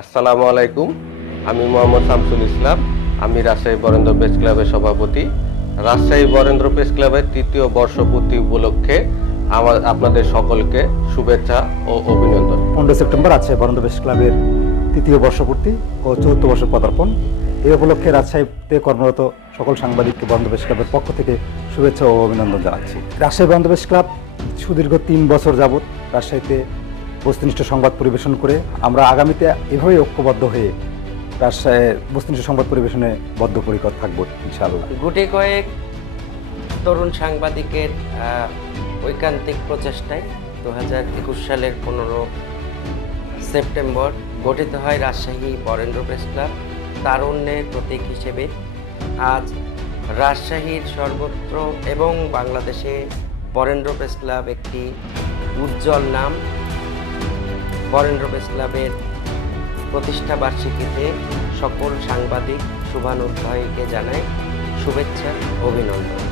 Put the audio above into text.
আসসালামু আলাইকুম। আমি মোহাম্মদ শামসুল ইসলাম। আমি রাজশাহী বরেন্দ্র প্রেস ক্লাবের সভাপতি। রাজশাহী বরেন্দ্র প্রেস ক্লাবের তৃতীয় বর্ষপূর্তি উপলক্ষে আমার আপনাদের সকলকে শুভেচ্ছা ও অভিনন্দন। পনেরোই সেপ্টেম্বর রাজশাহী বরেন্দ্র বেশ ক্লাবের তৃতীয় বর্ষপূর্তি ও চতুর্থ বর্ষ পদার্পণ এই উপলক্ষে রাজশাহীতে কর্মরত সকল সাংবাদিককে বরেন্দ্র বেশ ক্লাবের পক্ষ থেকে শুভেচ্ছা ও অভিনন্দন জানাচ্ছি। রাজশাহী বরেন্দ্র বেশ ক্লাব সুদীর্ঘ তিন বছর যাবৎ রাজশাহীতে বস্তুনিষ্ঠ সংবাদ পরিবেশন করে আমরা আগামীতে এভাবেই ঐক্যবদ্ধ হয়ে রাজশাহীর বস্তুনিষ্ঠ সংবাদ পরিবেশনে বদ্ধপরিকর থাকব, ইনশাআল্লাহ। গুটি কয়েক তরুণ সাংবাদিকের ঐকান্তিক প্রচেষ্টায় দু হাজার একুশ সালের পনেরো সেপ্টেম্বর গঠিত হয় রাজশাহী বরেন্দ্র প্রেস ক্লাব। তারুণ্যের প্রতীক হিসেবে আজ রাজশাহীর সর্বত্র এবং বাংলাদেশে বরেন্দ্র প্রেস ক্লাব একটি উজ্জ্বল নাম বরেন্দ্র প্রেস ক্লাবের প্রতিষ্ঠা বার্ষিকীতে সকল সাংবাদিক শুভানুধ্যায়ীকে জানায় শুভেচ্ছা অভিনন্দন।